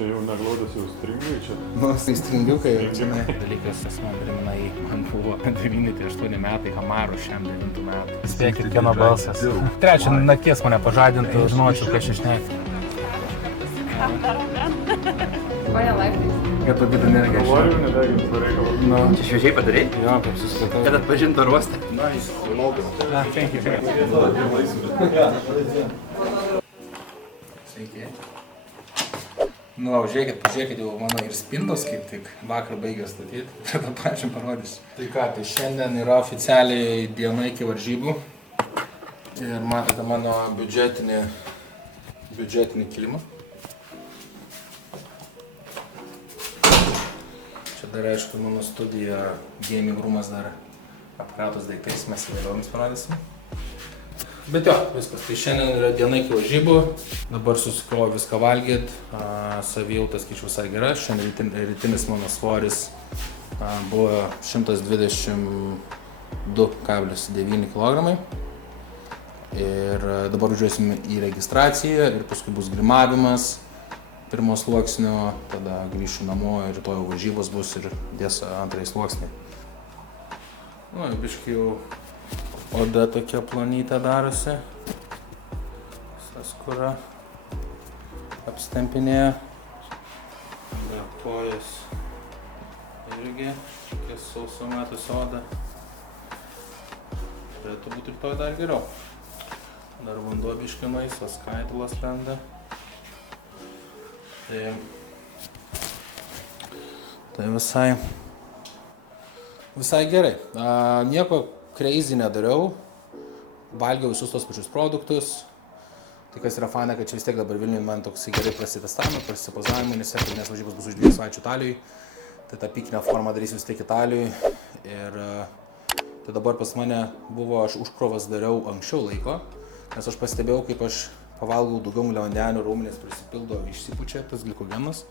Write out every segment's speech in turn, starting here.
Čia jau neglaudės, jau stringai čia. Nu, tai stringiukai, žinai. Dalykas, tas man primena man buvo 9-8 metai, Kamaru šiam 9 metų. Spėkit, kieno balsas. Trečią nakties mane pažadintų, žinočiau, ką aš šneki. Ko nelaiptais? Kad pabėtų energiją. Kalorių nedegint pareikalą. Nu, Čia šviežiai padarai? jo, kaip susistatau. Kad atpažintų ruostą. Thank you. Sveiki. Nu, pažiūrėkit, jau mano ir spintos kaip tik vakar baigė statyti. Tada pačiam parodysiu. Tai ką, tai šiandien yra oficialiai diena iki varžybų. Ir matote mano biudžetinį kilimą. Čia dar aišku mano studija, gaming roomas dar apkratos daiktais, mes vėliau jums parodysim. Bet jo, viskas. Tai šiandien yra diena iki varžybų. Dabar susikroviau viską valgyt. Savijauta, skaičiu, visai gera. Šiandien rytinis mano svoris buvo 122,9 kg. Ir dabar važiuosim į registraciją ir paskui bus grimavimas pirmo sluoksnio, tada grįšiu namo ir rytoj varžybos bus ir dės antrąjį sluoksnį. Nu, biškai jau oda tokia plonytė darosi. Visas kura apstempinėja. Tada kojas irgi, tokia sauso metus oda. Turėtų būti rytoj dar geriau. Dar vanduo biškai naisas, skaitulas lenda. Tai visai gerai. Nieko crazy nedariau. Valgiau visus tos pačius produktus. Tai kas yra faina, kad čia vis tiek dabar Vilniuje man toks gerai prasitestavimo, prasipozavimo, nes varžybos bus už 2 savaičių Italijoj. Tai tą pikinę formą darysiu vis tiek Italijoj. Ir tai dabar pas mane buvo, aš užkrovas dariau anksčiau laiko, nes aš pastebėjau, kaip aš pavalgau daugiau angliavandenių, raumenys prisipildo, išsipučia tas glikogenas.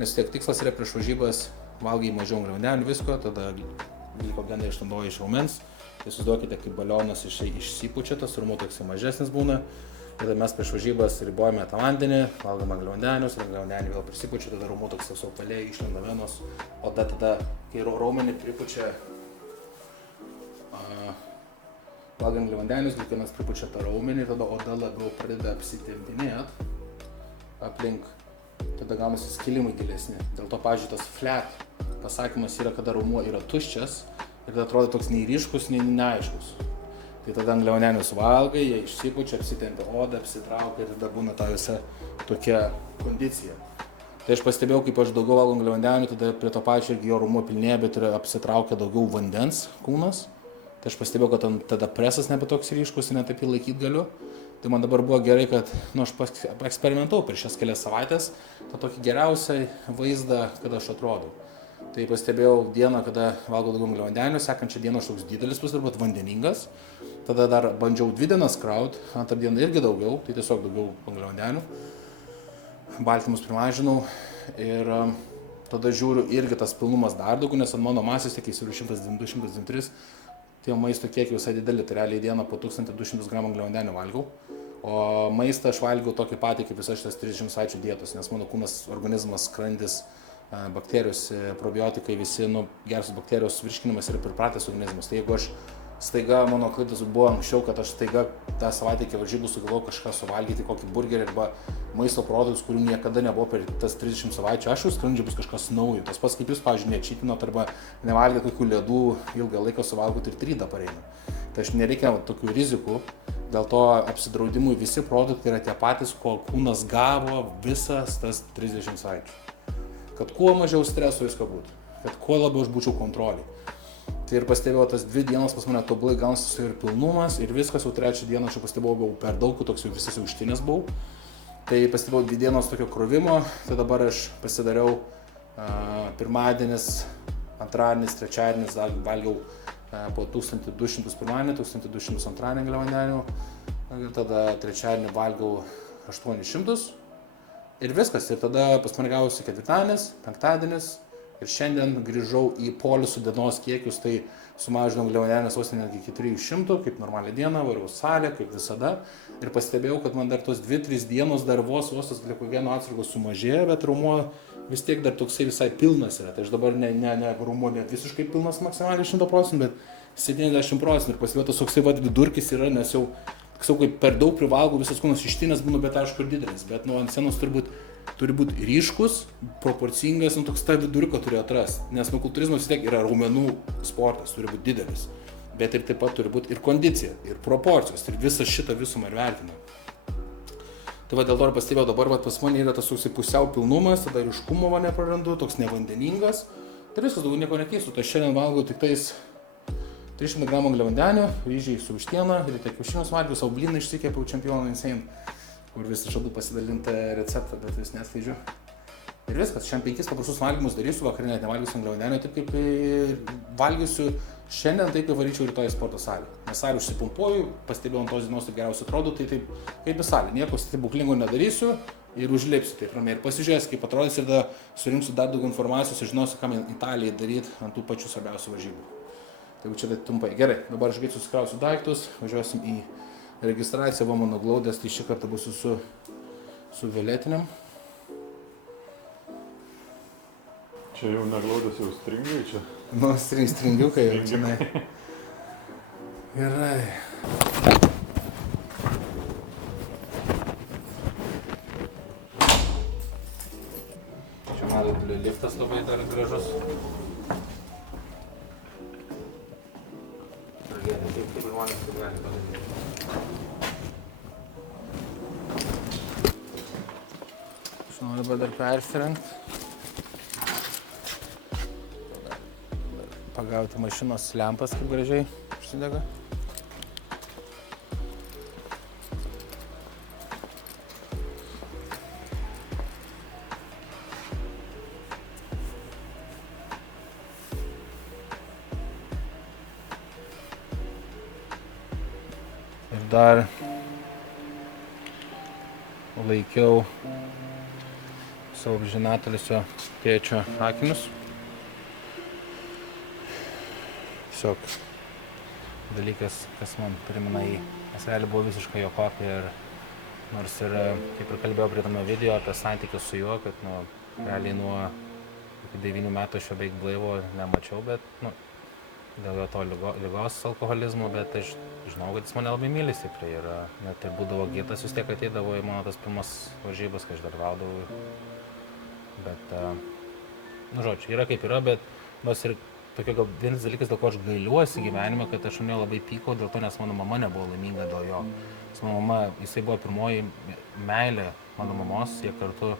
Nes tiek tikslas yra prieš varžybas valgai mažiau angliavandenių visko, tada glikogenai išnaudoja iš raumens. Tai įsivaizduokite, kaip balionas išsipučia, tas raumuo toksai mažesnis būna. Ir tada mes prieš varžybas ribojame tą vandenį, valgome angliavandenius, angliavandeniai vėl prisipučia, tada raumuo toks apvalė, išlenda venos. O tada, kai raumenį pripučia valgant angliavandenius, glikogenas pripučia tą raumenį ir tada oda labiau pradeda apsitempinėt aplink. Tada gaunasi skilimai gilesni. Dėl to, pavyzdžiui, tas flat pasakymas yra, kada raumuo yra tuščias ir tada atrodo toks nei ryškus, nei neaiškus. Tai tada angliavandenius valgai, jie išsipučia, apsitempia odą, apsitraukia ir tada būna ta visa tokia kondicija. Tai aš pastebėjau, kaip aš daugiau valgau angliavandenių, tada prie to pačio irgi jo raumuo pilnėja, bet ir apsitraukia daugiau vandens kūnas. Tai aš pastebėjau, kad tada presas nebe toks ryškus ir net taip jį laikyti galiu. Tai man dabar buvo gerai, kad aš eksperimentau per šias kelias savaitės tą tokį geriausią vaizdą, kada aš atrodau. Tai pastebėjau dieną, kada valgau daugiau angliavandenių, sekančią dieną aš toks didelis pasidarbu, vandeningas. Tada dar bandžiau 2 dienas kraut, antrą dieną irgi daugiau, tai tiesiog daugiau angliavandenių. Baltymus primažinau ir tada žiūriu irgi tas pilnumas dar daugiau, nes ant mano masės tiek įsiuriu 102-123. Tai maisto kiekiai visai dideli, tai realiai dieną po 1200 gramų angliavandenių valgau. O maistą aš valgiau tokį patį kaip visas šitas 30 savaičių dietos, nes mano kūnas, organizmas, skrandis, bakterijos, probiotikai, visi, geros bakterijos virškinimas yra pripratęs organizmas. Tai jeigu aš staiga, mano klaidas buvo anksčiau, kad aš staiga tą savaitę iki varžybų sugalvojau kažką suvalgyti, kokį burgerį arba maisto produktus, kurių niekada nebuvo per tas 30 savaičių, aš jau skrandžiai bus kažkas naujo. Tas pats kaip jūs, pavyzdžiui, nečytinot arba nevalgėt kokių ledų, ilgą laiką suvalgot ir trydą pareina. Tai aš nereikia tokių rizikų, dėl to apsidraudimui visi produktai yra tie patys, ko kūnas gavo visas tas 30 savaičių. Kad kuo mažiau streso visko būtų, kad kuo labiau aš būčiau kontroliai. Tai ir pastebėjau, tas 2 dienas pas mane tobulai gaunasi ir pilnumas ir viskas, jau 3 dieną aš jau pastebėjau, buvau per daug, toks jau visas užtinės buvau. Tai pastebėjau 2 dienos tokio krovimo, tai dabar aš pasidariau pirmadienis, antradienis, trečiadienis, valgiau po 1200 pirmadienį, 1200 angliavandenių, tada trečiadienį valgiau 800 ir viskas. Ir tada pas mane gavosi ketvirtadienis, penktadienis, Ir šiandien grįžau į polisų dienos kiekius, tai sumažinau angliavandenės vos netgi iki 300, kaip normalią dieną, variau salę, kaip visada. Ir pastebėjau, kad man dar tos 2-3 dienos dar vos tas glikogeno atsargos sumažėjo, bet raumuo vis tiek dar toksai visai pilnas yra. Tai aš dabar raumuo ne visiškai pilnas maksimaliai 100%, bet 70%. Ir pastebėjau, tas toksai vidurkis yra, nes jau, kaip per daug privalgau, visas kūnas ištinęs būnu, bet aišku ir didelis. Bet ant scenos turi būti ryškus, proporcingas, toks tą viduriuką turi atrasti. Nes kultūrizmas vis tiek yra raumenų sportas, turi būti didelis. Bet ir taip pat turi būti ir kondicija, ir proporcijos, ir visą šitą visumą ir vertina. Tai dėl to ir pastebėjau, dabar pas mane yra tas toksai pusiau pilnumas, tada ryškumo neprarandu, toks nevandeningas. Tai viskas, daugiau nieko nekeisiu. Tai šiandien valgau tik tais 300 g angliavandenių, ryžiai su vištiena, ryte kiaušinius valgiau, savo blyną išsikepiau Čempionų Insane, kur vis žadu pasidalinti receptą, bet vis neskleidžiu. Ir viskas, šiandien 5 paprastus valgymus darysiu, vakarį net nevalgysiu angliavandenių, taip kaip valgysiu šiandien, taip kaip varyčiau rytoj į sporto salę. Nes salę užsipumpuoju, pastebėjau ant tos dienos, taip geriausiai atrodo, tai taip kaip į salę, nieko stebuklingo nedarysiu ir užlipsiu taip ramiai. Ir pasižiūrėsiu, kaip atrodys ir tada surinksiu dar daug informacijos ir žinosiu, ką man Italijai daryti ant tų pačių svarbiausių varžybų. Tai čia tai trumpai. Gerai, dabar aš greitai susikrausiu daiktus, važiuosim į registraciją, va mano glaudės, tai šį kartą būsiu su violetiniam. Čia jau neglaudės, jau stringai čia. Nu, stringiukai jau, žinai. Gerai. Čia matot, liftas labai dar gražus. Kaip žmonės tai gali padaryti. Aš noriu dabar dar persirengti. Pagauti mašinos lempas, kaip gražiai užsidega. Ir dar laikiau savo amžinatilisio tėčio akinius. Tiesiog dalykas, kas man primena jį. Nes realiai buvo visiškai jo kopija ir nors ir, kaip ir kalbėjau prie tame video apie santykius su juo, kad realiai nuo 9 metų aš jo beveik blaivo nemačiau, bet dėl jo to ligos alkoholizmo, bet aš žinau, kad jis mane labai myli stipriai ir net tai būdavo girtas, vis tiek ateidavo į mano tas pirmas varžybas, kai aš dalyvaudavau. Bet, žodžiu, yra kaip yra, bet nors ir tokia gal vienas dalykas, dėl ko aš gailiuosi gyvenime, kad aš jo labai pykau dėl to, nes mano mama nebuvo laiminga dėl jo. Nes mano mama, jisai buvo pirmoji meilė mano mamos, jie kartu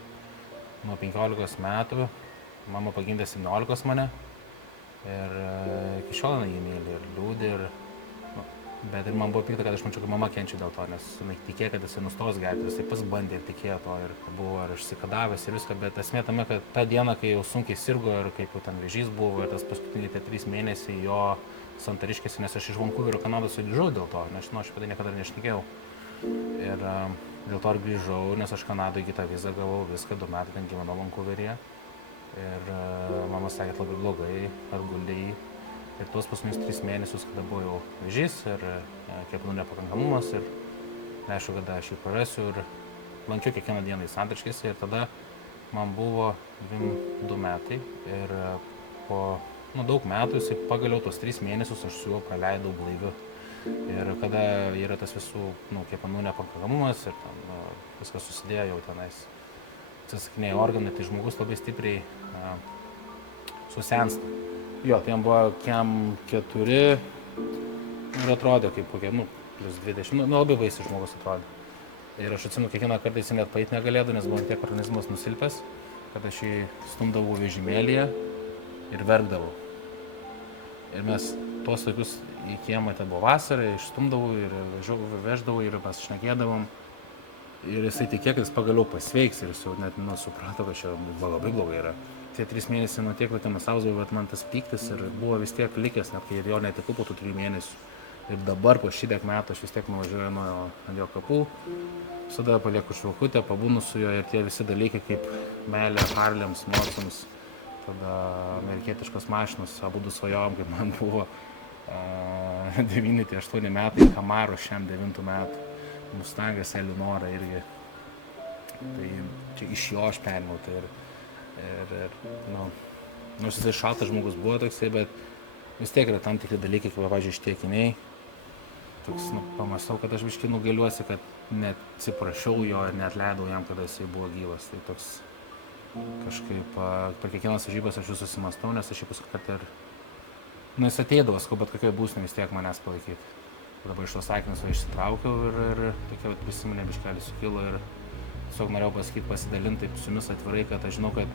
nuo 15 metų, mama pagimdė 17 mane ir iki šiol jį myli ir liūdi bet ir man buvo pikta, kad aš mačiau, kad mama kenčia dėl to, nes tikėjo, kad jisai nustos gerti, jisai pas bandė ir tikėjo to ir buvo ir išsikadavęs ir viską, bet esmė tame, kad tą dieną, kai jau sunkiai sirgo ir kaip jau ten vėžys buvo ir tas paskutiniai 3 mėnesiai jo Santariškėse, nes aš iš Vankuverio Kanados sugrįžau dėl to, nes aš apie tai niekada nešnekėjau. Ir dėl to ir grįžau, nes aš Kanadoje kitą vizą gavau, viską 2 metai ten gyvenau Vankuveryje. Ir mama sakė, kad labai blogai, atguldė jį. Ir tuos paskutinius 3 mėnesius, kada buvo jau vėžys ir kepenų nepakankamumas ir neaišku, kada aš jį prarasiu ir lankiau kiekvieną dieną į Santariškėse ir tada man buvo 2 metai ir po daug metų jisai pagaliau tos 3 mėnesius aš su juo praleidau blaiviu. Ir kada yra tas visų kepenų nepakankamumas ir ten, viskas susidėjo jau tenais atsisakinėja organai, tai žmogus labai stipriai susensta. Jo, tai jam buvo kem 4 ir atrodė kaip kokie, plus 20, labai baisiai žmogus atrodė. Ir aš atsimenu, kiekvieną kartą jis net paeit negalėdavo, nes buvo tiek organizmas nusilpęs, kad aš jį stumdavau vežimėlyje ir verkdavau. Ir mes tuos laikus į kiemą, ten buvo vasarą, išstumdavau ir veždavau ir mes šnekėdavom. Ir jisai tikėjo, kad jis pagaliau pasveiks ir jis jau net suprato, kad čia labai blogai yra. Tie 3 mėnesiai nuo tiek laiko nusausdavo, bet man tas pyktis ir buvo vis tiek likęs, net kai jo netekau po tų 3 mėnesių. Ir dabar po šitiek metų aš vis tiek nuvažiuoju nuo jo kapų, visada palieku žvakutę, pabūnu su juo ir tie visi dalykai kaip meilė Harlėms, Morsams, tada amerikietiškas mašinas, abudu svajojom, kaip man buvo 9-8 metai, Camaro šiam 9 metų, Mustangas Eleonora irgi. Tai čia iš jo aš perėmiau tai ir nors jisai šaltas žmogus buvo toksai, bet vis tiek yra tam tikri dalykai, kaip pavyzdžiui ištiekiniai. Toks, pamastau, kad aš biškį gailiuosi, kad net atsiprašiau jo ir net leidau jam, kada jisai buvo gyvas. Tai toks kažkaip per kiekvienas varžybas aš jų susimastau, nes aš jį paskui, kad ir jis ateidavo, sakau, bet kokioj būsnė vis tiek manęs palaikyti. Dabar iš tos sakinius išsitraukiau ir tokia prisiminė biškelį sukilo ir tiesiog norėjau pasakyti, pasidalinti taip su jumis atvirai, kad aš žinau, kad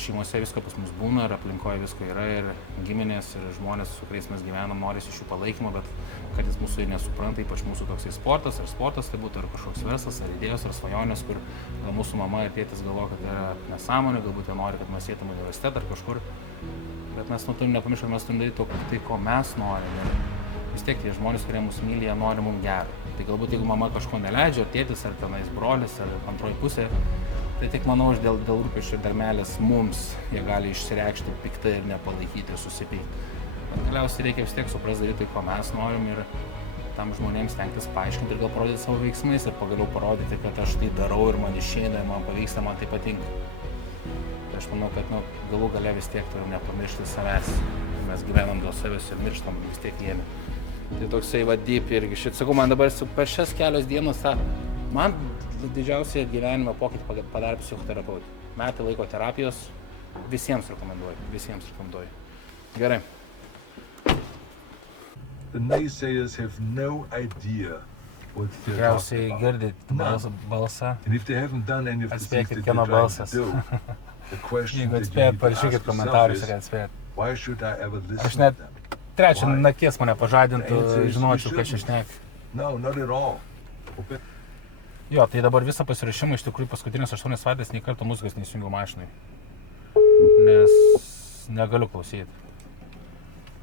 šeimose visko pas mus būna ir aplinkoje visko yra ir giminės ir žmonės, su kuriais mes gyvenam, norisi iš jų palaikymo, bet kad jis mūsų nesupranta, ypač mūsų toksai sportas, tai būtų ar kažkoks verslas, ar idėjos, ar svajonės, kur gal mūsų mama ir tėtis galvoja, kad tai yra nesąmonė, galbūt jie nori, kad mes eitum į universitetą ar kažkur, bet mes turim nepamiršti, kad mes turim daryti tai, ko mes norim. Ir vis tiek tie žmonės, kurie mus myli, jie nori mums gero. Tai galbūt jeigu mama kažko neleidžia, tėtis ar tenais brolis ar antroji pusė, tai tik manau, dėl rūpesčio ir dėl meilės mums jie gali išsireikšti piktai ir nepalaikyti ir susipykti. Bet galiausiai reikia vis tiek suprasti daryti tai, ko mes norim ir tam žmonėms stengtis paaiškinti ir gal parodyti savo veiksmais ir pagaliau parodyti, kad aš tai darau ir man išeina, man pavyksta, man tai patinka. Tai aš manau, kad galų gale vis tiek turim nepamiršti savęs. Mes gyvenam dėl savęs ir mirštam vis tiek vieni. Tai toksai deep irgi šit. Sakau, man dabar per šias kelios dienos man didžiausią gyvenimo pokytį padarė psichoterapeutė. Metai laiko terapijos, visiems rekomenduoju. Gerai. The naysayers have no idea what they're Tikriausiai talking about. girdit balsą. And if they haven't done any of the things Atspėkit, that kieno they're trying balsas. to do, the question Jeigu that you atspėjat, need to parašykit ask komentarus, yourself kad is, atspėjat. why should I ever listen Aš to net them? trečią Why? nakties mane pažadintų, The answer is žinočiau, you ką aš shouldn't. šneki. No, not at all. Okay. Jo, tai dabar visą pasirašymą iš tikrųjų paskutinės 8 savaitės nei karto muzikos neįsijungiau mašinai. Nes negaliu klausyti.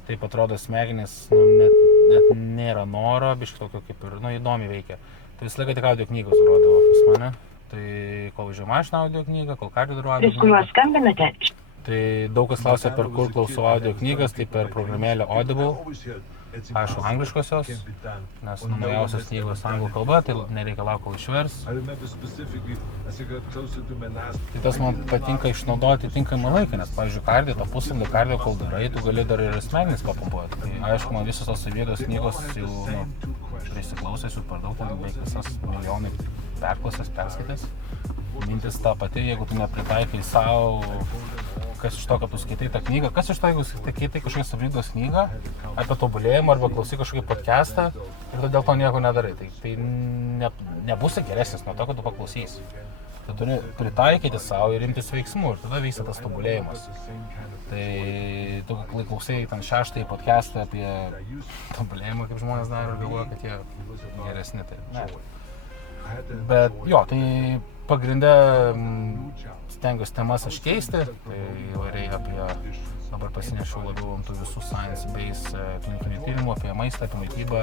Taip atrodo smegenys, net nėra noro, biškai tokio kaip ir, įdomiai veikia. Tai visą laiką tik audio knygos rodavo pas mane. Tai kol važiuoju mašiną audio knygą, kol kardio darau audio knygą. Tai daug kas klausia, per kur klausau audio knygas, tai per programėlę Audible. Aišku, angliškosios, nes naujausios knygos anglų kalba, tai nereikia laukti, kol išvers. Tai tas man patinka išnaudoti tinkamą laiką, nes, pavyzdžiui, kardio, tą pusvalandį kardio, kol darai, tu gali dar ir smegenis papumpuoti. Tai aišku, man visos tos savietos knygos jau prisiklausęs, jau per daug, ten beveik visas milijonai perklausęs, perskaitęs. Mintis ta pati, jeigu tu nepritaikai savo, kas iš to, kad tu skaitai tą knygą, kas iš to, jeigu skaitai kažkokią saviugdos knygą apie tobulėjimą arba klausai kažkokį podcastą ir tu dėl to nieko nedarai. Tai nebūsi geresnis nuo to, kad tu paklausysi. Tu turi pritaikyti savo ir imtis veiksmų ir tada vyksta tas tobulėjimas. Tai tu klausai ten 6 podcastą apie tobulėjimą, kaip žmonės daro ir galvoja, kad jie geresni. Tai ne. Bet jo, tai pagrinde stengiuosi temas aš keisti, tai įvairiai apie, dabar pasinešiau labiau ant tų visų science-based klinikinių tyrimų, apie maistą, apie mitybą,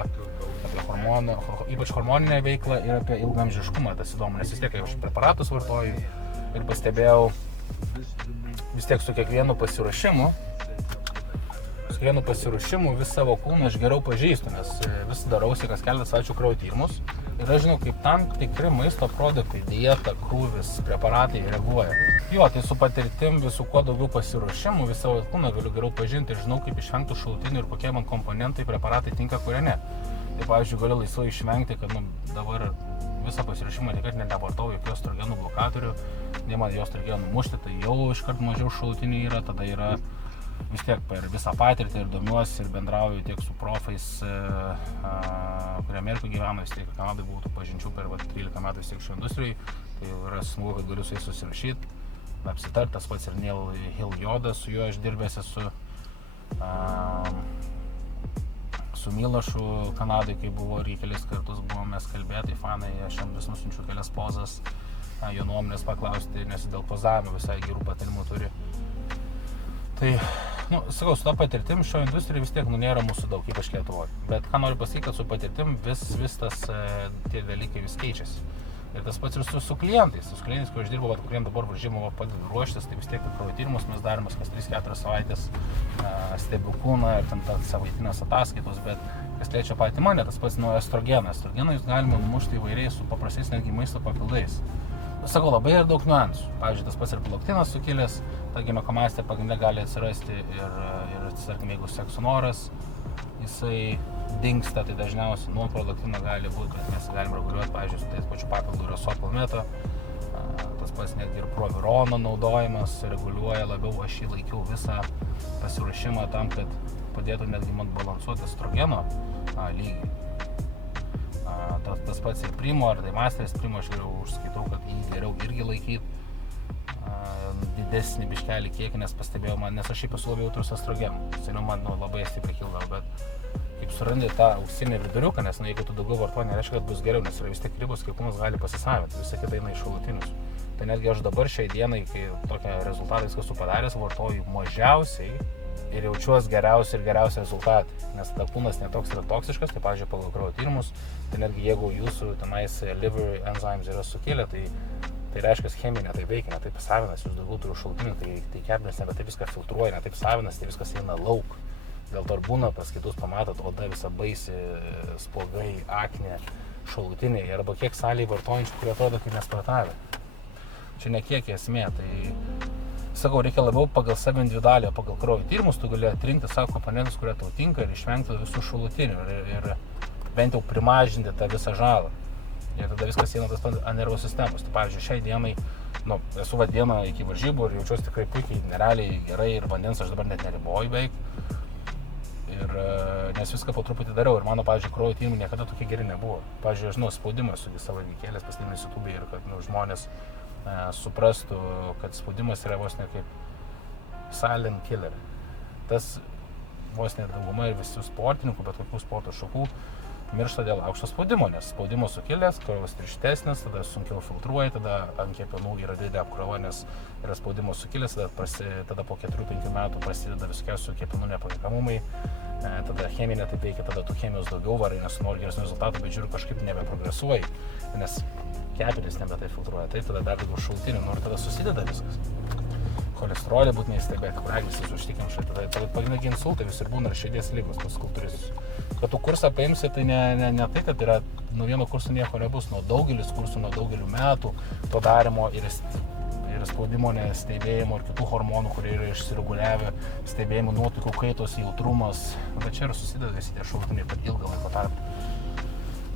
apie hormoną, ypač hormoninę veiklą ir apie ilgaamžiškumą, tas įdomu, nes vis tiek, kai aš preparatus vartoju ir pastebėjau, vis tiek su kiekvienu pasiruošimu vis savo kūną aš geriau pažįstu, nes vis darausi kas keletą savaičių kraujo tyrimus ir aš žinau, kaip tam tikri maisto produktai, dieta, krūvis, preparatai reaguoja. Jo, tai su patirtim visų kuo daugiau pasiruošimų, vis savo kūną galiu geriau pažinti ir žinau, kaip išvengti šalutinių ir kokie man komponentai, preparatai tinka, kurie ne. Tai pavyzdžiui, galiu laisvai išvengti, kad dabar visą pasiruošimą tikrai nevartau jokių estrogenų blokatorių, nei man jos reikėjo numušti, tai jau iškart mažiau šalutinių yra, tada yra vis tiek per visą patirtį ir domiuosi ir bendrauju tiek su profais, kurie Amerikoje gyvena, vis tiek Kanadai būtų pažinčių per 13 metų vis tiek šio industrijai, tai yra smagu, kad galiu su jais susirašyti, apsitart, tas pats ir Neil Hill Jodas, su juo aš dirbęs esu, su Milošu Kanadai, kai buvo ir kelis kartus buvome kalbėti, fanai, aš jam vis nusinčiu kelias pozas, jo nuomonės paklausti, nes dėl pozavimo visai gerų patarimų turi. Tai, sakau, su ta patirtim šio industrija vis tiek nėra mūsų daug, ypač Lietuvoje. Bet ką noriu pasakyti, kad su patirtim vis tas tie dalykai vis keičiasi. Ir tas pats ir su klientais, kur aš dirbu, kuriem dabar varžymų padedu ruoštis, tai vis tiek kraujo tyrimus mes darome kas 3-4 savaitės, stebiu kūną ir ten savaitinės ataskaitos, bet kas liečia patį mane, tas pats nuo estrogeną. Estrogeną jūs galima numušti įvairiai su paprastais netgi maisto papildais. Sakau, labai ir daug niuansų. Pavyzdžiui, tas pats ir prolaktinas sukilęs, ta ginekomastija pagrinde gali atsirasti ir tarkim, jeigu sekso noras, jisai dingsta, tai dažniausiai nuo prolaktino gali būti, kad mes galim reguliuoti, pavyzdžiui, su tais pačiu papildu yra soplameta, tas pats netgi ir provirono naudojimas reguliuoja labiau, aš jį laikiau visą pasiruošimą tam, kad padėtų netgi man balansuoti estrogeno lygį. Tas pats ir primo ar daimasteris primo, aš geriau užskaitau, kad jį geriau irgi laikyti didesnį biškelį kiekį, nes pastebėjau man, nes aš šiaip esu labai jautrus estrogenų. Seniau man labai stipriai kildavo, bet kaip surandi tą auksinį viduriuką, nes jeigu tu daugiau vartoji, nereiškia, kad bus geriau, nes yra vis tiek ribos, kaip kūnas gali pasisavinti, visą kitą eina į šalutinius. Tai netgi aš dabar šiai dienai, kai tokią rezultatą viskas supadaręs, vartoju mažiausiai ir jaučiuos geriausiai ir geriausiai rezultatai, nes tada kūnas netoks yra toksiškas, tai pavyzdžiui, pagal kraujo tyrimus, tai netgi jeigu jūsų tenais liver enzymes yra sukilę, tai reiškia, cheminė tai veikia, ne taip savinas, jūs daugiau turiu šalutinių, tai kepenis nebe taip viską filtruoja, ne taip savinas, tai viskas eina lauk. Dėl to ir būna pas kitus pamatot, oda visa baisi, spuogai, aknė, šalutiniai, arba kiek saliai vartojančių, kurie atrodo kaip nesportavę. Čia ne kiek esmė, tai sakau, reikia labiau pagal save individualią, pagal kraujo tyrimus, tu gali atrinkti savo komponentus, kurie tau tinka ir išvengti visų šalutinių ir bent jau primažinti tą visą žalą. Ir tada viskas eina tas ant nervų sistemos. Tai pavyzdžiui, šiai dienai, esu dieną iki varžybų ir jaučiuosi tikrai puikiai, nerealiai gerai ir vandens aš dabar net neriboju beveik. Ir nes viską po truputį dariau ir mano, pavyzdžiui, kraujo tyrimai niekada tokie geri nebuvo. Pavyzdžiui, aš spaudimą esu savo veikėlės pasidėmės YouTube ir kad žmonės suprastų, kad spaudimas yra vos ne kaip silent killer. Tas vos ne dauguma ir visų sportininkų, bet kokių sporto šakų miršta dėl aukšto spaudimo, nes spaudimo sukilęs, kraujas tirštesnis, tada sunkiau filtruoja, tada ant kepenų yra didelė apkrova, nes yra spaudimo sukilęs, tada po 4-5 metų prasideda visokiausių kepenų nepakankamumai, tada cheminė taip veikia, tada tų chemijos daugiau varai, nes nori geresnių rezultatų, bet žiūriu kažkaip nebeprogresuoja, nes kepenys nebe tai filtruoja, taip tada dar daugiau šalutinių, ir tada susideda viskas. Cholesterolį būtinai stebėti, kraujagysles užtikrinti, tada pagrindiniai insultai vis ir būna ir širdies ligos pas kultūristus. Kad tu kursą paimsi, tai ne tai, kad yra nuo vieno kurso nieko nebus, nuo daugelis kursų, nuo daugelių metų to darimo ir spaudimo stebėjimo ir kitų hormonų, kurie yra išsireguliavę, stebėjimo nuotaikų kaitos, jautrumas, bet čia ir susideda visi tie šalutiniai per ilgą laiko tarpą.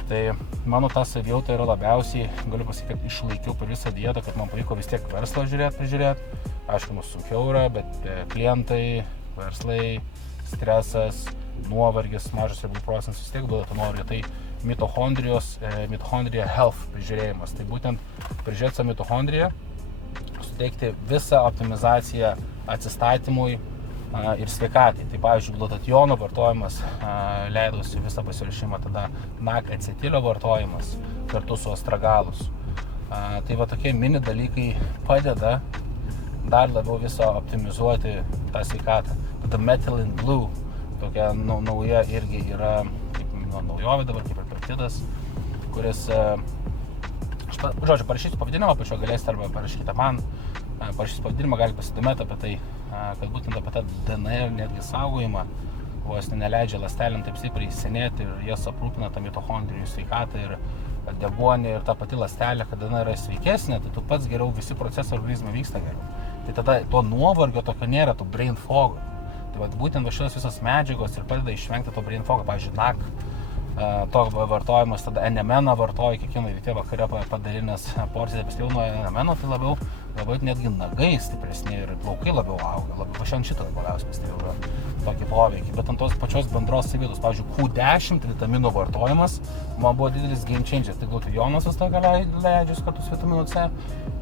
Tai mano ta savijauta yra labiausiai, galiu pasakyti, kad išlaikiau per visą dietą, kad man pavyko vis tiek verslą prižiūrėti. Aišku, mums sunkiau yra, bet klientai, verslai, stresas, nuovargis, mažas riebalų procentas vis tiek duoda tą nuovargį. Tai mitochondrija health prižiūrėjimas. Tai būtent prižiūrėti savo mitochondriją, suteikti visą optimizaciją atsistatymui ir sveikatai. Tai pavyzdžiui, glutationo vartojimas leidosi visą pasiruošimą, tada NAC acetilio vartojimas kartu su astragalus. Tai va tokie mini dalykai padeda dar labiau visą optimizuoti tą sveikatą. Tada Methylene Blue, tokia nauja irgi yra kaip naujovė dabar, kaip ir peptidas, kuris, parašysiu pavadinimą, apačio galėsite arba parašykite man, parašysiu pavadinimą, gali pasidomėti apie tai, kad būtent apie tą DNR netgi saugojimą, vos neleidžia ląstelėm taip stipriai senėti ir jas aprūpina tą mitochondrijų sveikatą ir deguonį ir ta pati ląstelė, kada yra sveikesnė, tai tu pats geriau, visi procesai organizme vyksta geriau. Tai tada to nuovargio tokio nėra, to brain fog. Tai būtent šios visos medžiagos ir padeda išvengti to brain fog. Pavyzdžiui, NAC to vartojimas, tada NMN vartoja kiekvieną rytį vakare padalinęs porciją, pastėjau nuo NMN, tai labiau netgi nagai stipresni ir plaukai labiau auga. Labiau šiandien šitą labiausiai pastėjau tokį poveikį. Bet ant tos pačios bendros savijautos, pavyzdžiui, Q10 vitamino vartojimas man buvo didelis game changer. Tai glutationas visą leidžius kartu su vitaminu C.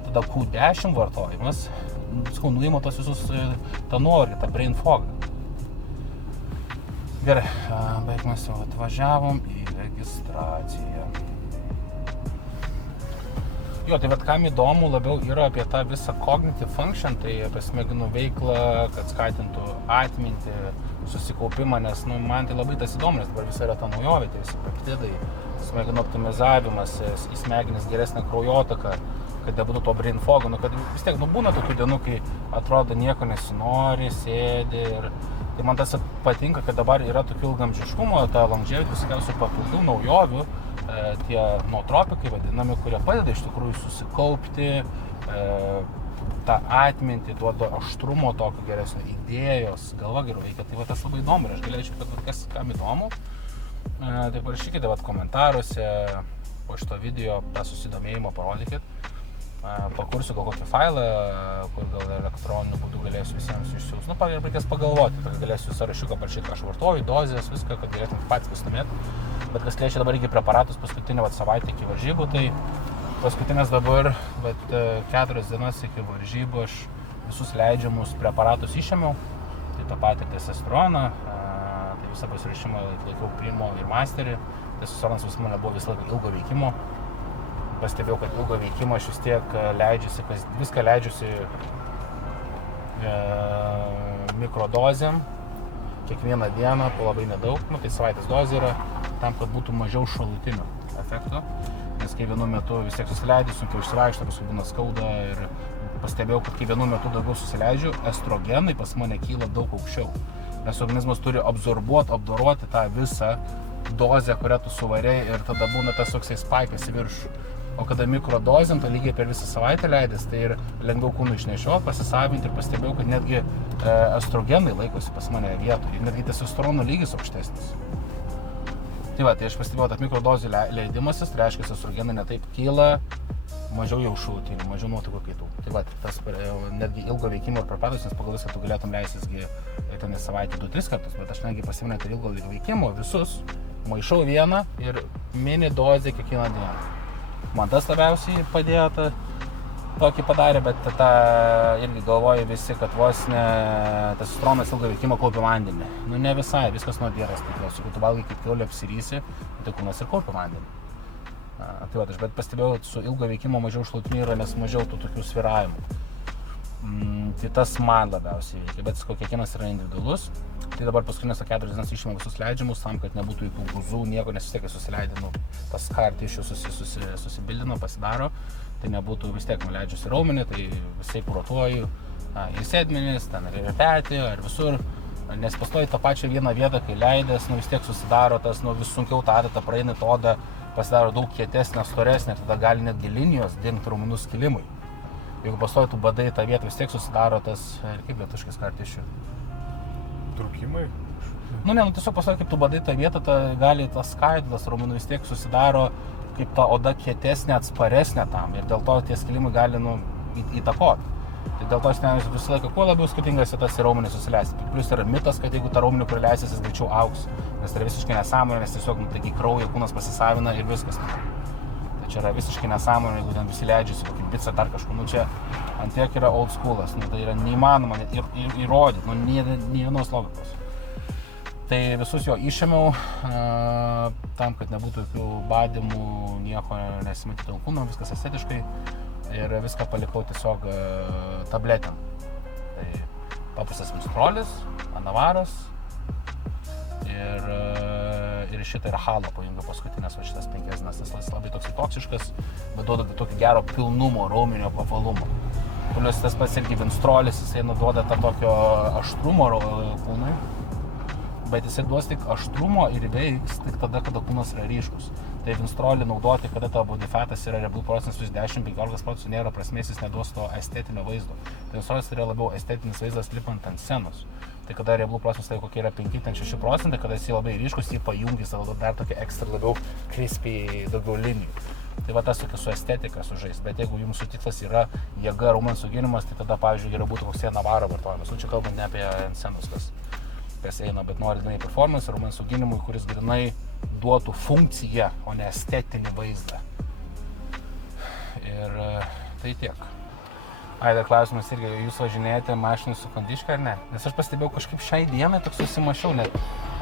Tada Q10 vartojimas, nuima tos visus tą nuovargį, tą brain fogą. Gerai, beveik mes jau atvažiavom į registraciją. Jo, tai vat kam įdomu labiau yra apie tą visą cognitive function, tai apie smegenų veiklą, kad skatintų atmintį, susikaupimą, nes man tai labai tas įdomu, nes dabar visa yra ta naujovė, tai visi peptidai, smegenų optimizavimas, į smegenis geresnė kraujotaka, kad nebūtų to brain fogo, kad vis tiek būna tokių dienų, kai atrodo nieko nesinori, sėdi ir tai man tas patinka, kad dabar yra tokių ilgamžiškumo, ta longevity, visokiausių papildų, naujovių, tie nootropikai vadinami, kurie padeda iš tikrųjų susikaupti, tą atmintį, duoda aštrumo tokio geresnio, idėjos, galva geriau veikia. Tai va tas labai įdomu ir aš galėčiau, kad kas kam įdomu, tai parašykite komentaruose po šito video tą susidomėjimą, parodykit. Pakursiu gal kokį failą, kur gal elektroniniu būdu galėsiu visiems išsiųsti. Reikės pagalvoti, kad galėsiu sąrašiuką parašyti, ką aš vartoju, dozės, viską, kad galėtum patys pasidomėti. Bet kas liečia dabar irgi preparatus paskutinę savaitę iki varžybų, tai paskutinės dabar 4 dienas iki varžybų aš visus leidžiamus preparatus išėmiau. Tai tą patį testosteroną, tai visą pasiruošimą laikiau Primo ir Masterį. Testosteronas vis mane buvo visą laiką ilgo veikimo. Pastebėjau, kad ilgo veikimo aš vis tiek leidžiuosi, viską leidžiuosi mikrodozėm, kiekvieną dieną, po labai nedaug, tai savaitės dozė yra, tam, kad būtų mažiau šalutinių efektų, nes kai vienu metu vis tiek susileidžiu, sunkiau išsivaikšto, paskui būna skauda ir pastebėjau, kad kai vienu metu daugiau susileidžiu, estrogenai pas mane kyla daug aukščiau, nes organizmas turi apdoroti tą visą dozę, kurią tu suvarei ir tada būna tas toksai spaikas į viršų. O kada mikrodozėm, tai lygiai per visą savaitę leidės, tai ir lengviau kūnų išnešioti, pasisavinti ir pastebėjau, kad netgi estrogenai laikosi pas mane vietoje, netgi testosterono lygis aukštesnis. Tai va, tai aš pastebėjau, kad mikrodozių leidimasis, tai reiškia, estrogenai netaip kyla, mažiau jau šalutinių, mažiau nuotaikų kaitų. Tai va, tas netgi ilgo veikimo ir preparatus, nes pagal viską tu galėtum leistisgi ten į savaitę 2-3 kartus, bet aš netgi pasiminę tai ilgo veikimo visus, maišau vieną ir mini dozę kiekvieną dieną. Man tas labiausiai padėjo tokį padarė, bet irgi galvoja visi, kad vos ne testosteronas ilgo veikimo kaupia vandenį. Ne visai, viskas nuo dietos priklauso. Jeigu tu valgai kaip kiaulė apsirysi, tai kūnas ir kaupia vandenį. Tai va, aš bet pastebėjau, su ilgo veikimo mažiau šalutinių yra, nes mažiau tų tokių svyravimų. Tai tas man labiausiai veikia, bet kiekvienas yra individualus. Tai dabar paskutinės 4 dienas išėmė visus leidžiamus, tam, kad nebūtų jokių guzų, nieko, nes vis tiek susileidinu, tas kartišių susibildino, pasidaro, tai nebūtų vis tiek nuleidžiusi raumenį, tai visai rotuoju į sėdmenis, ten ir petį, ar visur, nes pastoji tą pačią vieną vietą, kai leidęs, vis tiek susidaro tas, vis sunkiau tą adatą praeini, to oda pasidaro daug kietesnė, storesnė, tada gali netgi linijos dingti raumenų skilimui. Jeigu pastoji tu badai tą vietą, vis tiek susidaro tas, kaip lietuviškas kartišių. Trūkimai? Tiesiog pastoji, kaip tu badai tą vietą, gali tas skaidulas raumenų vis tiek susidaro, kaip ta oda kietesnė, atsparesnė tam ir dėl to tie skilimai gali įtakoti. Tai dėl to aš stengiuosi visą laiką kuo labiau skirtingas vietas į raumenį susileisti. Plius yra mitas, kad jeigu tą raumenį prileisis, jis greičiau augs, nes tai yra visiškai nesąmonė, nes tiesiog taigi kraujo kūnas pasisavina ir viskas. Tai čia yra visiškai nesąmonė, jeigu ten visi leidžiasi kokį bicą dar kažkur, čia ant tiek yra old schoolas, tai yra neįmanoma įrodyti, nė vienos logikos. Tai visus jo išėmiau, tam, kad nebūtų jokių badimų, nieko nesimatytų ant kūno, viskas estetiškai. Ir viską palikau tiesiog tabletėm. Tai paprastas minstrolis, anavaras ir šitą ir halo pajungiu paskutinės šitas 5 dienas. Tas labai toks toksiškas, bet duoda tokį gero pilnumo, raumenio apvalumo. Plius tas pats irgi minstrolis, jisai duoda tą tokio aštrumo kūnui, bet jisai duos tik aštrumo ir veiks tik tada, kada kūnas yra ryškus. Tai vinstrolį naudoti, kada tavo body fatas yra riebalų procentas 10-15%, nėra prasmės, jis neduos to estetinio vaizdo. Tai vinstrolis yra labiau estetinis vaizdas lipant ant scenos. Tai kada riebalų procentas tai kokie yra 5-6%, kada jis labai ryškus, jį pajungi, tada dar tokia ekstra labiau crispy, daugiau linijų. Tai va tas tokia su estetika sužais, bet jeigu jums tikslas yra jėga, raumens auginimas, tai tada, pavyzdžiui, geriau būtų koks navaro vartojimas. Čia kalbant ne apie ant scenos, kas eina, bet nori grinai performance, raumens auginimui, kuris grinai duotų funkciją, o ne estetinį vaizdą. Ir tai tiek. Ai, dar klausimas irgi, jūs važinėjate mašinų su kondiška ar ne? Nes aš pastebėjau kažkaip šiai dienai toks susimašiau net.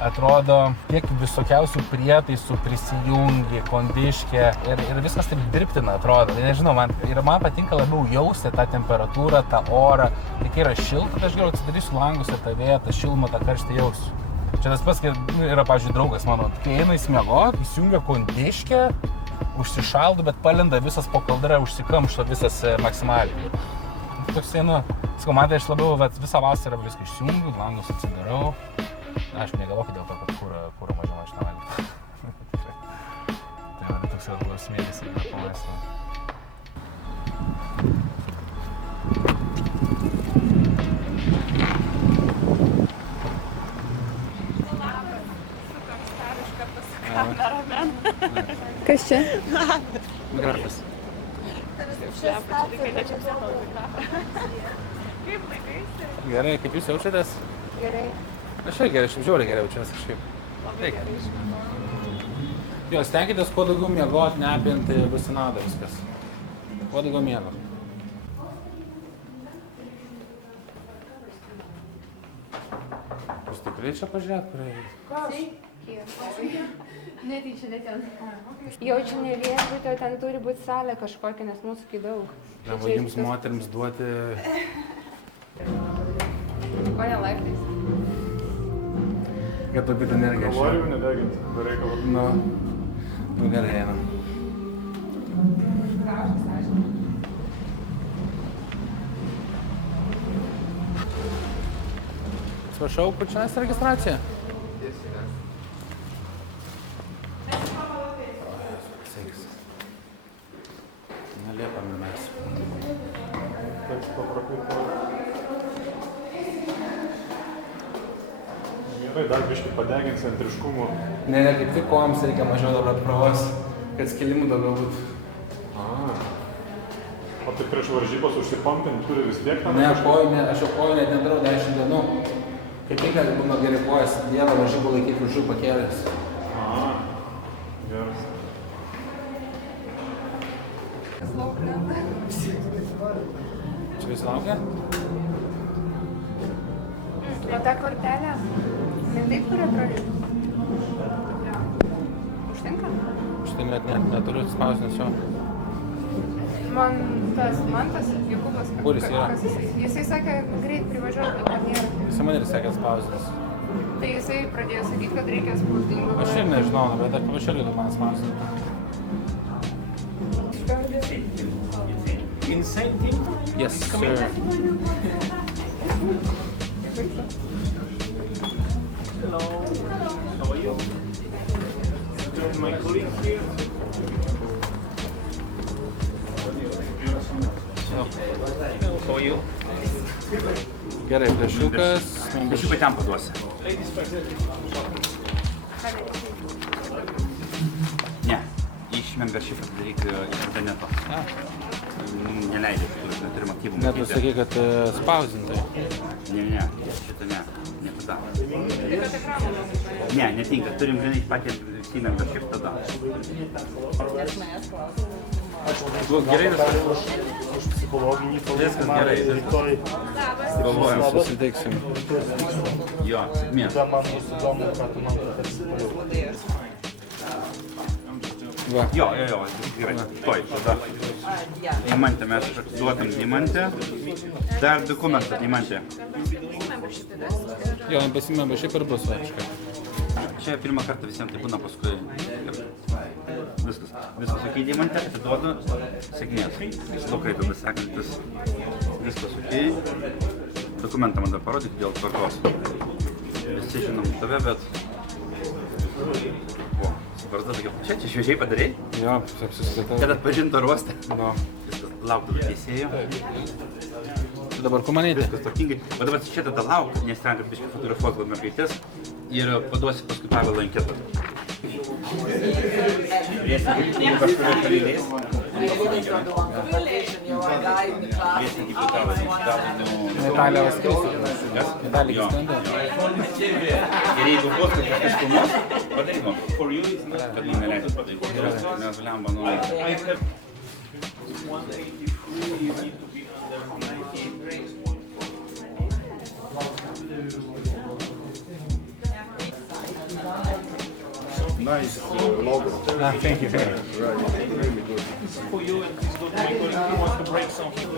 Atrodo, tiek visokiausių prietaisų prisijungi, kondiškė ir viskas taip dirbtina atrodo. Nežinau, man patinka labiau jausti tą temperatūrą, tą orą. Tai kai yra šilta, tai aš geriau atsidarysiu langus ir tą vėją, tą šilumą, tą karštį jausiu. Čia tas pats, kai yra, pavyzdžiui, draugas mano, kai eina įsimiegot, įsijungia kondiškė, užsišaldo, bet palenda visas po kaldra, užsikamšo visas maksimaliai. Toksai, sakau, man tai aš labiau visą vasarą viską išsijungiu, langus atsidarau. Aš negalvoju dėl to, kad kūro mažiau mašina valgyti. Tai toks labiau smėlis ir nepamąstama. Kas čia? Grafas. Gerai, kaip jūs jaučiatės? Gerai. Aš irgi gerai, aš žiauriai gerai jaučiuosi kažkaip. Tai gerai. Jo, stenkitės kuo daugiau miegot, neapinti businado viskas. Kuo daugiau miegot. Jūs tikrai čia pažiūrėt, kuriai? Netyčia, ne ten. Jaučiu ne viešbutį, ten turi būti salė kažkokia, nes mūsų kai daug. Galbūt jums moterims duoti... Ko ne laiptais? Kad taupyt energiją. Kalorijų nedeginti, be reikalo. Nu gerai, einam. Atsiprašau, kur čia registracija? Neliepam ir mes. Taip, paprakaituoju. Gerai, dar biškį padegint centriškumo. Ne, kaip tik kojams reikia mažiau dabar apkrovos, kad skilimų daugiau būtų. O tai prieš varžybos užsipampinti turi vis tiek tam? Ne, aš jau kojų net nedarau 10 dienų. Kaip tik būna geri kojas, dieną varžybų laikyti viršų pakėlės. Geras. Čia visi laukia? O ta kortelė? Ne taip turi atrodyti? Užtinka? Štai net neturiu spausdinti jo. Man tas Jokūbas, Kur jis yra? Jisai sakė, greit privažiuoti, bet nėra. Jisai man ir sakė spausdinti. Tai jisai pradėjo sakyti, kad reikia spausdinti. Aš ir nežinau, bet aš paprašėliu, kad man spausdinti. Insane team? Yes, sir. Hello. How are you? My colleague here. How are you? Gerai, plėšiukas. Plėšiuką ten paduosi. Ne, iš membershipą daryk iš interneto. Neleidžia šitų, neturim aktyvų Net matyti. sakai, kad spausdintai. Ne, šitą ne, tada. Ne, netinka, turim žinai patį membership tada. Gerai viskas. Už psichologinį Viskas gerai. rytoj. Galvojam, susitiksim. Jo, sėkmės. Tada man bus įdomu, ką tu man patarsi toliau. Va. Jo, gerai. Toj, tada. Dimantė, mes duotam Dimantę. Dar dokumentą Dimantė. Jo, pasimėm, šiaip ir bus vaikškai. Čia pirmą kartą visiems tai būna, paskui viskas. Viskas okei, Dimantė, atiduodu, sėkmės. Laukai tada sekantis, viskas okei. Dokumentą man dar parodyk dėl tvarkos. Visi žinom tave, bet... O, suprasda tokia, čia šviežiai padarei? Jo, apsiskaitai. Kad atpažintų ruostą. No. Viskas, lauk tada teisėjų. Dabar kur man eiti? Viskas tvarkingai. O dabar čia tada lauk, nes ten, kad biškai fotografuos gal mergaitės. Ir paduosi paskui Pavelo anketą. Žiūrėsim, kaip kažkurio pareilės. Žiūrėsim, kaip tavo Italijos skilsi. Italijos stendo. Ir jeigu bus kažkas filmuos, padarymo. Kad man neleidžiu padaryti. Mes lemba nuo laiko. Nice logo. Thank you. Right, really good. For you, and please go to my colleague who wants to break something.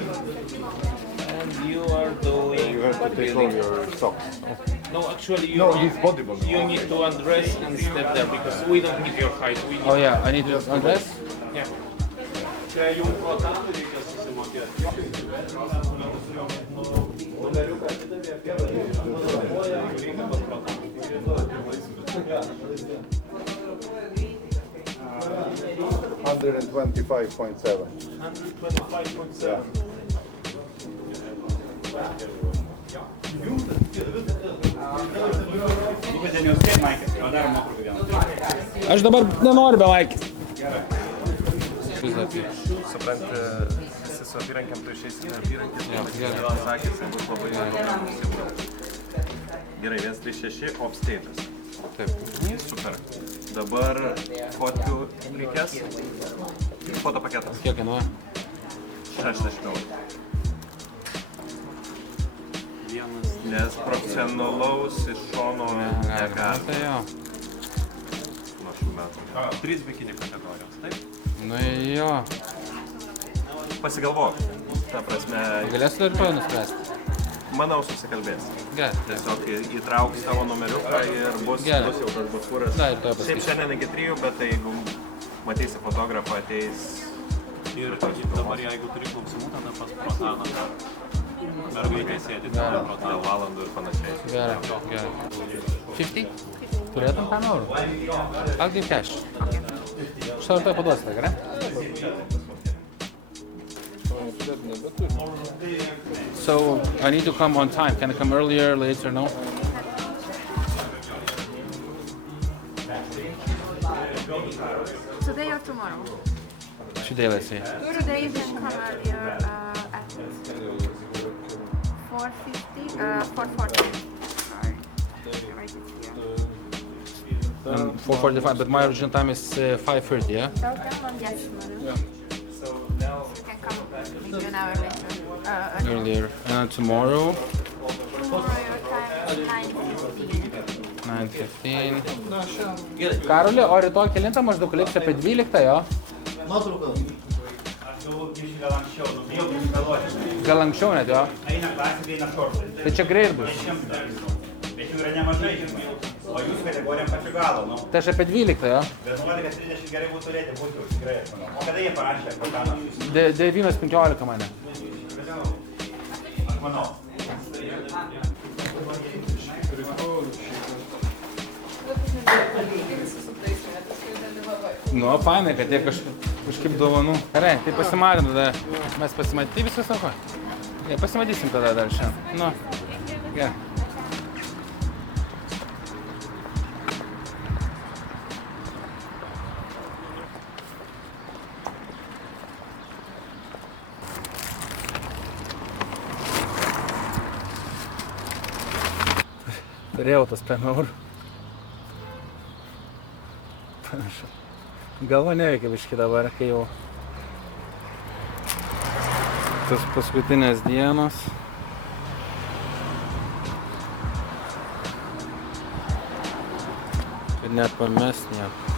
And you are doing. You have to take off your socks. No, actually, you No, need, he's bodybuilding. you need to undress and step there because we don't need your height. We need Oh yeah, I need to undress. Yeah. $125.7. 125.7. Aš dabar nenoriu be laikės. Supranti, visi su apyrankiam, tu išeisi apyrankis, sakėsi, bus labai gerai, 136 offstage'as. Taip. Super. Dabar fotkių reikės. Foto paketas. Kiek kainuoja? 60 eurų. Nes profesionalaus iš šono negali. Tai jo. Nuo šių metų. 3 bikini kategorijos, taip? Nu jo. Pasigalvok. Ta prasme, Galėsiu rytoj nuspręsti. manau, susikalbės. Gerai. Tiesiog įtrauks savo numeriuką ir bus Gerai. jau tas bus kuras. Da, rytoj Šiaip pasakysiu. šiandien iki 3, bet tai jeigu matysi fotografą, ateis Ir dabar jeigu turi klausimų, tada pas Protaną. Mergaitė sėdi tada dėl Protaną. valandų ir panašiai. Gerai. 50? Turėtum 5 eurų? I'll give cash. Aš tau rytoj paduosiu, gerai? So, I need to come on time. Can I come earlier, later, no? Today or tomorrow? Today, let's see. Today you can come earlier at 4:50, 4:40. Sorry, write it here. 4:45, but my original time is 5:30, yeah? So come on, yes, tomorrow. You can come maybe an hour later. Earlier. And tomorrow, Tomorrow your time is 9:15. 9:15. Karoli, o rytoj kelintą maždaug liks apie 12, jo? Gal anksčiau net, jo? Eina klasė, eina šortai. Tai čia greit bus. Bet jų yra nemažai, žinai. O jūs kategorijam pačiu galo, nu. Tai aš apie 12, jo? 11:30 gerai būtų turėti, būtų jau tikrai, aš manau. O kada jie parašė Protaną? 9:15 mane. Aš manau. Nu, fainai, kad jie kažkaip dovanų. Gerai, tai pasimatėm tada. Mes pasimatyti viską sako? Ne, pasimatysim tada dar šiandien. Nu, gerai. Turėjau tas 5 eurų. Panašu. Galva neveikia biškį dabar, kai jau tas paskutinės dienos. Kad nepamest nieko.